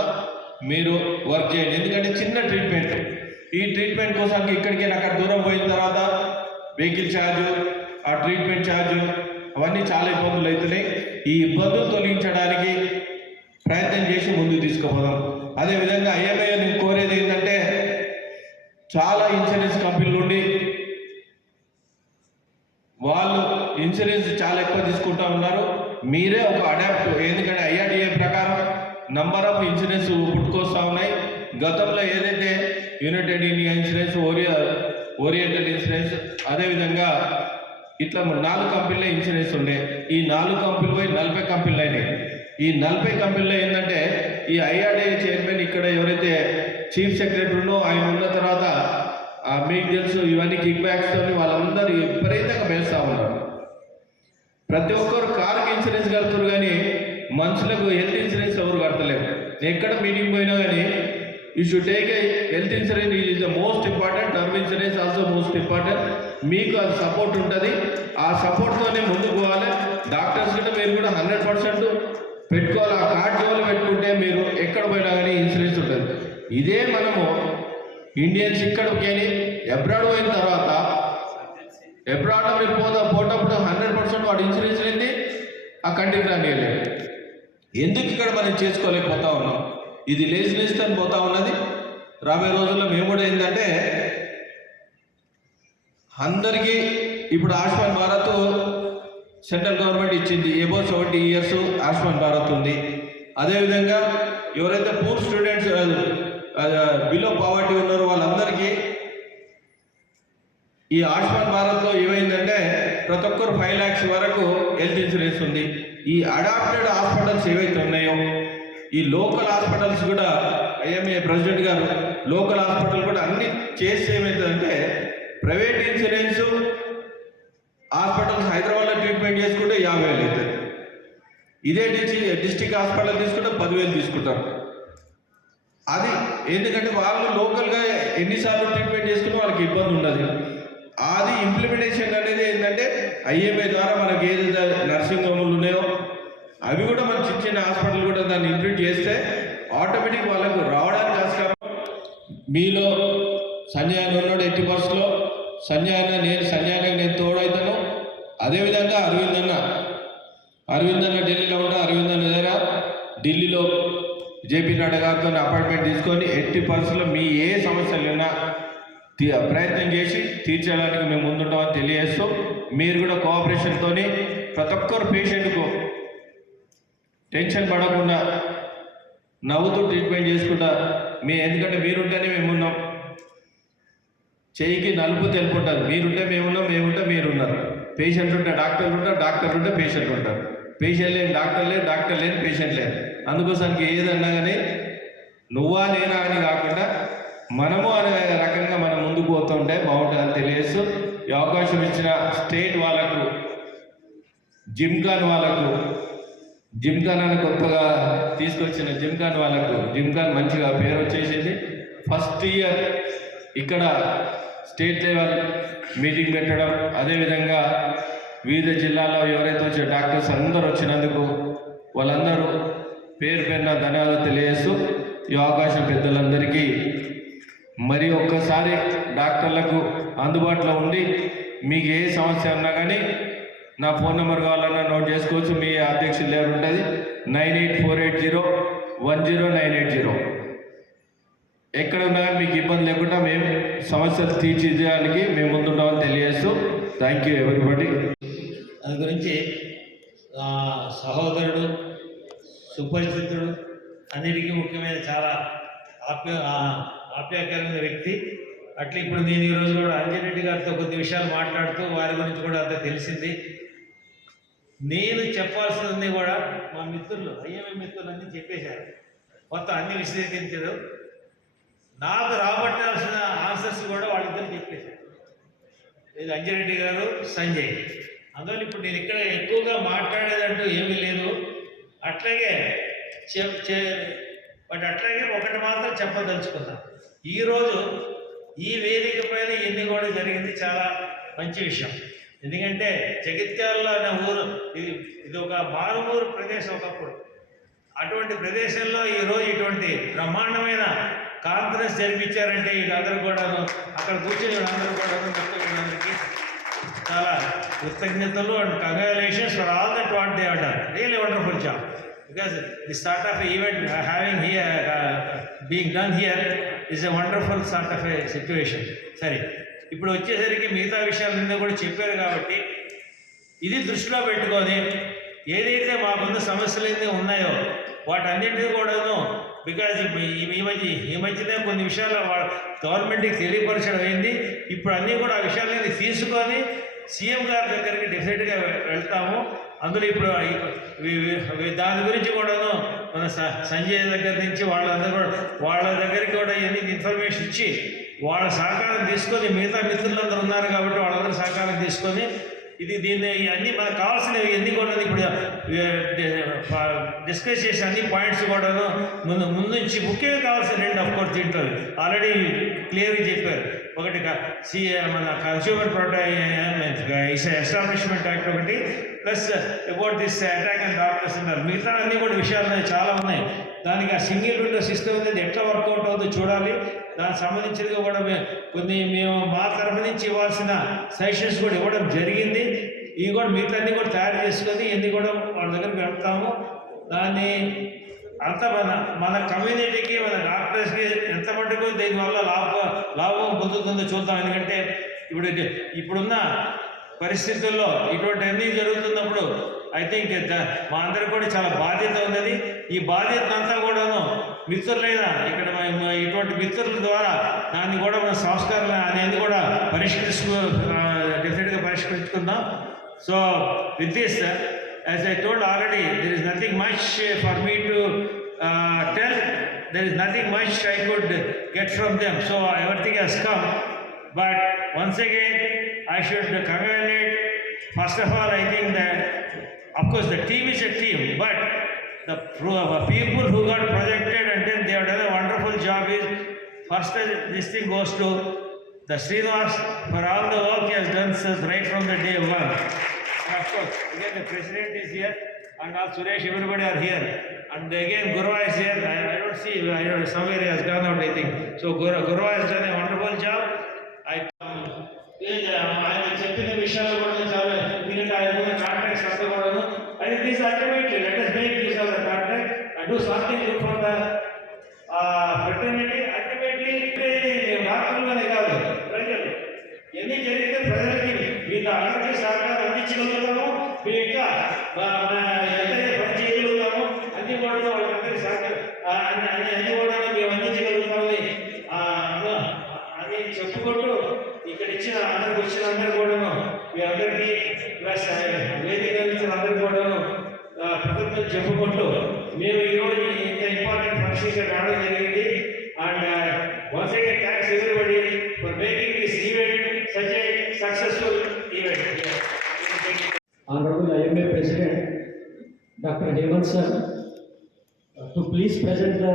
మీరు వర్క్ చేయండి. ఎందుకంటే చిన్న ట్రీట్మెంట్, ఈ ట్రీట్మెంట్ కోసానికి ఇక్కడికి అక్కడ దూరం పోయిన తర్వాత వెహికల్ ఛార్జు, ఆ ట్రీట్మెంట్ ఛార్జు అవన్నీ చాలా ఇబ్బందులు అవుతున్నాయి. ఈ ఇబ్బందులు తొలగించడానికి ప్రయత్నం చేసి ముందుకు తీసుకుపోదాం. అదేవిధంగా ఐఎంఏ నేను కోరేది ఏంటంటే చాలా ఇన్సూరెన్స్ కంపెనీలు ఉండి వాళ్ళు ఇన్సూరెన్స్ చాలా ఎక్కువ తీసుకుంటూ ఉన్నారు. మీరే ఒక అడాప్ట్, ఎందుకంటే IRDA ప్రకారం నంబర్ ఆఫ్ ఇన్సూరెన్స్ పుట్టుకొస్తూ ఉన్నాయి. గతంలో ఏదైతే United India insurance, oriental insurance, అదేవిధంగా ఇట్లా 4 కంపెనీల ఇన్సూరెన్స్ ఉండే. ఈ 4 కంపెనీలు పోయి 40 కంపెనీలు అయినాయి. ఈ 40 కంపెనీలో ఏంటంటే ఈ IRDA చైర్మన్ ఇక్కడ ఎవరైతే చీఫ్ సెక్రటరీ ఉన్నో ఆయన ఉన్న తర్వాత మీకు తెలుసు ఇవన్నీ కిక్ బ్యాక్స్తో వాళ్ళందరూ విపరీతంగా పెంచుతూ ఉన్నారు. ప్రతి ఒక్కరు కారుకి ఇన్సూరెన్స్ కడుతున్నారు కానీ మనుషులకు హెల్త్ ఇన్సూరెన్స్ ఎవరు కడతలేరు. ఎక్కడ మీటింగ్ పోయినా కానీ you should take a health insurance is the most important, term insurance also most important. మీకు అది సపోర్ట్ ఉంటుంది, ఆ సపోర్ట్తోనే ముందుకు పోవాలి. డాక్టర్స్ కూడా మీరు కూడా 100% పెట్టుకోవాలి. ఆ కార్డ్ జోలు పెట్టుకుంటే మీరు ఎక్కడ పోయినా కానీ ఇన్సూరెన్స్ ఉంటుంది. ఇదే మనము ఇండియన్స్ ఇక్కడికి అబ్రాడ్ పోయిన తర్వాత అబ్రాడ్ మీరు పోటప్పుడు 100% వాడు ఇన్సూరెన్స్ లేని ఆ కంటికి రానియలేదు. ఎందుకు ఇక్కడ మనం చేసుకోలేకపోతా ఉన్నాం? ఇది లేజినెస్ అని పోతా ఉన్నది. రాబోయే రోజుల్లో మేము కూడా ఏంటంటే అందరికీ ఇప్పుడు ఆయుష్మాన్ భారత్ సెంట్రల్ గవర్నమెంట్ ఇచ్చింది, ఎబో 70 years ఆయుష్మాన్ భారత్ ఉంది. అదేవిధంగా ఎవరైతే పూర్ స్టూడెంట్స్ బిలో పావర్టీ ఉన్నారో వాళ్ళందరికీ ఈ ఆయుష్మాన్ భారత్లో ఏమైందంటే ప్రతి ఒక్కరు 5 lakhs వరకు హెల్త్ ఇన్సూరెన్స్ ఉంది. ఈ అడాప్టెడ్ హాస్పిటల్స్ ఏవైతే ఉన్నాయో ఈ లోకల్ హాస్పిటల్స్ కూడా ఐఎంఏ ప్రెసిడెంట్ గారు లోకల్ హాస్పిటల్ కూడా అన్ని చేసి ఏమవుతుందంటే ప్రైవేట్ ఇన్సూరెన్స్ హాస్పిటల్స్ హైదరాబాద్లో ట్రీట్మెంట్ చేసుకుంటే 50,000 అవుతుంది. ఇదే డిస్టిక్ హాస్పిటల్ తీసుకుంటే 10,000 తీసుకుంటారు. అది ఎందుకంటే వాళ్ళు లోకల్గా ఎన్నిసార్లు ట్రీట్మెంట్ చేసుకుంటే వాళ్ళకి ఇబ్బంది ఉండదు. అది ఇంప్లిమెంటేషన్ అనేది ఏంటంటే ఐఎంఏ ద్వారా మనకి ఏదైతే నర్సింగ్ హోమ్లు ఉన్నాయో అవి కూడా మన చిన్న చిన్న హాస్పిటల్ కూడా దాన్ని ఇంప్లిమెంట్ చేస్తే ఆటోమేటిక్ వాళ్ళకు రావడానికి ఆస్కారం. మీలో సంజయ్ అన్న ఉన్నాడు 80% సంజయ్ అన్నకి నేను తోడవుతాను. అదేవిధంగా అరవింద్ అన్న ఢిల్లీలో ఉంటా. అరవింద్ అన్న దగ్గర ఢిల్లీలో జేపీ నడ్డా గారితో అపాయింట్మెంట్ తీసుకొని 80% మీ ఏ సమస్యలు ఉన్నా ప్రయత్నం చేసి తీర్చడానికి మేము ముందుంటామని తెలియజేస్తూ మీరు కూడా కోఆపరేషన్తో ప్రతి ఒక్కరు పేషెంట్కు టెన్షన్ పడకుండా నవ్వుతూ ట్రీట్మెంట్ చేసుకుంటా ఎందుకంటే మీరుంటేనే మేము ఉన్నాం. చేయికి నలుపు తెలుపు ఉంటుంది. మీరుంటే మేముంటే మీరున్నారు. పేషెంట్ ఉంటే డాక్టర్ ఉంటారు, డాక్టర్ ఉంటే పేషెంట్ ఉంటారు. పేషెంట్ లేని డాక్టర్ లేదు, డాక్టర్ లేని పేషెంట్ లేదు. అందుకోసానికి ఏదన్నా కానీ నువ్వా నేనా అని కాకుండా మనము అనే రకంగా మనం ముందుకు పోతుంటే బాగుంటుందని తెలియజేస్తూ ఈ అవకాశం ఇచ్చిన స్టేట్ వాళ్ళకు జిమ్ఖాన్ అని కొత్తగా తీసుకొచ్చిన జిమ్ఖాన్ మంచిగా పేరు వచ్చేసింది. ఫస్ట్ ఇయర్ ఇక్కడ స్టేట్ లెవెల్ మీటింగ్ పెట్టడం, అదేవిధంగా వివిధ జిల్లాల్లో ఎవరైతే వచ్చే డాక్టర్స్ అందరూ వచ్చినందుకు వాళ్ళందరూ పేరున ధన్యవాదాలు తెలియజేస్తూ ఈ అవకాశం పెద్దలందరికీ మరి ఒక్కసారి డాక్టర్లకు అందుబాటులో ఉండి మీకు ఏ సమస్య ఉన్నా కానీ నా ఫోన్ నెంబర్ కావాలన్నా నోట్ చేసుకోవచ్చు. మీ అధ్యక్షులు దగ్గర ఉంటుంది 9848010980. ఎక్కడ ఉన్నా మీకు ఇబ్బంది లేకుండా మేము సమస్యలు తీర్చిదిద్దడానికి మేము ముందుంటామని తెలియజేస్తూ థ్యాంక్ యూ ఎవరిబడి. దాని గురించి సహోదరుడు సుపరిచితుడు అన్నిటికీ ముఖ్యమైన చాలా ఆప్యాయకరమైన వ్యక్తి. అట్లా ఇప్పుడు నేను ఈరోజు కూడా అంజిరెడ్డి గారితో కొద్ది విషయాలు మాట్లాడుతూ వారి గురించి కూడా అంతా తెలిసింది. నేను చెప్పాల్సింది కూడా మా మిత్రులు ఐఎంఏ మిత్రులన్నీ చెప్పేశారు, మొత్తం అన్ని విశ్లేషించారు. నాకు రాబట్టాల్సిన ఆన్సర్స్ కూడా వాళ్ళిద్దరు చెప్పేశారు, ఇది అంజిరెడ్డి గారు, సంజయ్. అందువల్ల ఇప్పుడు నేను ఇక్కడ ఎక్కువగా మాట్లాడేదంటూ ఏమీ లేదు. అట్లాగే అట్లాగే ఒకటి మాత్రం చెప్పదలుచుకున్నాను. ఈరోజు ఈ వేదిక పైన ఎన్ని కూడా జరిగింది చాలా మంచి విషయం. ఎందుకంటే జగిత్యాలలో అనే ఊరు ఇది ఒక మారుమూరు ప్రదేశం ఒకప్పుడు. అటువంటి ప్రదేశంలో ఈరోజు ఇటువంటి బ్రహ్మాండమైన కాన్ఫరెన్స్ జరిపించారంటే వీళ్ళందరూ కూడాను అక్కడ కూర్చొని వీళ్ళందరూ కూడాను అందరికీ చాలా కృతజ్ఞతలు and congratulations for all that what they have done. Really wonderful job. Because the sort of event having here, being done here is a wonderful sort of a situation. సరే, ఇప్పుడు వచ్చేసరికి మిగతా విషయాలన్నీ కూడా చెప్పారు కాబట్టి ఇది దృష్టిలో పెట్టుకొని ఏదైతే మాకున్న సమస్యలు అయితే ఉన్నాయో వాటన్నింటినీ కూడాను బికాజ్ ఈ మధ్యనే కొన్ని విషయాలు గవర్నమెంట్కి తెలియపరచడం అయింది. ఇప్పుడు అన్నీ కూడా ఆ విషయాలన్నీ తీసుకొని సీఎం గారి దగ్గరికి డెఫినెట్గా వెళ్తాము. అందులో ఇప్పుడు దాని గురించి కూడాను మన సంజయ్ దగ్గర నుంచి వాళ్ళందరూ కూడా వాళ్ళ దగ్గరికి కూడా ఇవన్నీ ఇన్ఫర్మేషన్ ఇచ్చి వాళ్ళ సహకారం తీసుకొని మిగతా మిత్రులందరూ ఉన్నారు కాబట్టి వాళ్ళందరూ సహకారం తీసుకొని దీన్ని అన్నీ మనకు కావాల్సినవి ఎన్ని కూడా ఇప్పుడు డిస్కస్ చేసి అన్ని పాయింట్స్ కూడాను ముందు నుంచి ముఖ్యంగా కావాల్సిన రెండు అఫ్కోర్స్ దీంట్లో ఆల్రెడీ క్లియర్గా చెప్పారు. ఒకటి మన కన్స్యూమర్ ప్రొటెక్షన్ ఎస్టాబ్లిష్మెంట్ యాక్ట్ ఒకటి, plus about this attack and doctors ఉన్నారు. మిగతా అన్నీ కూడా విషయాలు చాలా ఉన్నాయి. దానికి ఆ సింగిల్ విండో సిస్టమ్ అనేది ఎట్లా వర్కౌట్ అవుతుందో చూడాలి. దానికి సంబంధించినవి కూడా మేము మా తరఫు నుంచి ఇవ్వాల్సిన సజెషన్స్ కూడా ఇవ్వడం జరిగింది. ఇవి కూడా మిగతా అన్నీ కూడా తయారు చేసుకొని ఇవన్నీ కూడా వాళ్ళ దగ్గరికి వెళ్తాము. దాన్ని అంత మన కమ్యూనిటీకి మన డాక్టర్స్కి ఎంత మటుకు దీనివల్ల లాభం పొందుతుందో చూద్దాం. ఎందుకంటే ఇప్పుడున్న పరిస్థితుల్లో ఇటువంటివన్నీ జరుగుతున్నప్పుడు ఐ థింక్ మా అందరికి కూడా చాలా బాధ్యత ఉన్నది. ఈ బాధ్యత అంతా కూడాను మిత్రులైన ఇక్కడ ఇటువంటి మిత్రుల ద్వారా దాన్ని కూడా మన సంస్కారం అనేది కూడా డెఫినెట్గా పరిష్కరించుకుందాం. So with this, as I told already, there is nothing much for me to tell. There is nothing much I could get from them. So everything has come. But once again, I should congratulate. First of all, I think that, of course, the team is a team, but the people who got projected and then they have done a wonderful job is, first this thing goes to the Srinivas for all the work he has done since right from the day one. And of course, again the president is here, and all Suresh, everybody are here. And again Gurva is here. I don't see, I don't know, somewhere he has gone out, I think. So Gurva has done a wonderful job. ఆయన చెప్పిన విషయాలు కూడా చాలా, ఎందుకంటే ఆయన కాంట్రాక్ట్స్ అంతా కూడాను, I think this ultimately, let us make use of the contract and do something good for the fraternity. Ultimately, డాక్టర్లనే కాదు, ప్రజలు ఎన్ని జరిగితే ప్రజలకి వీళ్ళ అందరికీ సహకారం అందించగలుగుతాము. మీరు ఇంకా ఎంతైతే పని చేయగలుగుతాము అన్ని కూడా వాళ్ళందరికీ సహకారం అన్ని కూడా మేము అందించగలుగుతామని అని చెప్పుకుంటూ, ఇక్కడ అందరికి వచ్చిన అందరూ కూడాను మీ అందరికీ ప్లస్ వేదిక ఇచ్చిన అందరికీ కూడాను కృతజ్ఞతలు చెప్పుకుంటూ, మేము ఈరోజు ఇంత ఇంపార్టెంట్ ఫంక్షన్ రావడం జరిగింది. And once again, thanks everybody for making this event such a successful event. Honorable IMA President, Dr. Hemant sir, to please present the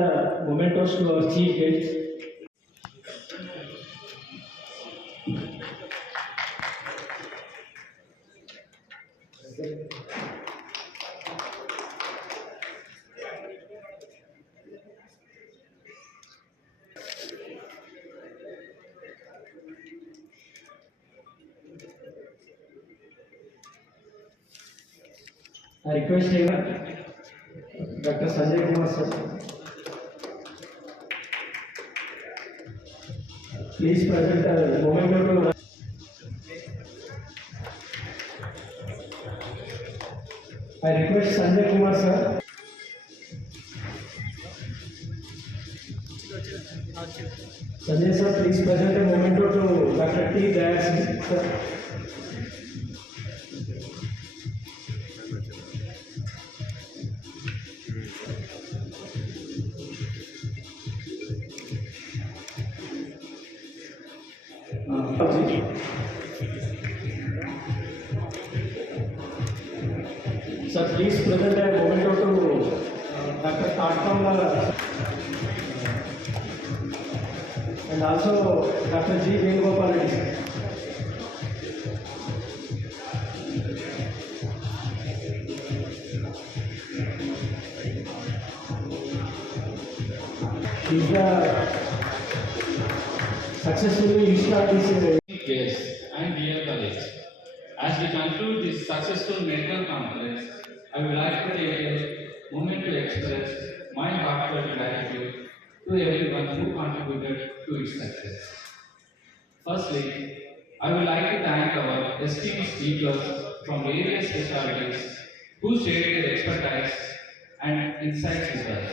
mementos to our chief guests. I request Dr. Sanjay Kumar sir, please present a memento to. I request Sanjay Kumar sir. Sanjay sir, please present a memento to Dr. T. Dayal sir. Sir, please present a memento to Dr. Tatkamla and also Dr. G. Venugopal Reddy. Is successfully you start this. Yes, and dear colleagues, as we conclude this successful medical conference, I would like to take a moment to express my heartfelt gratitude to everyone who contributed to its success. Firstly, I would like to thank our esteemed speakers from various specialties who shared their expertise and insights with us.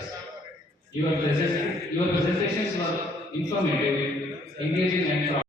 Your presentations were informative, engaging and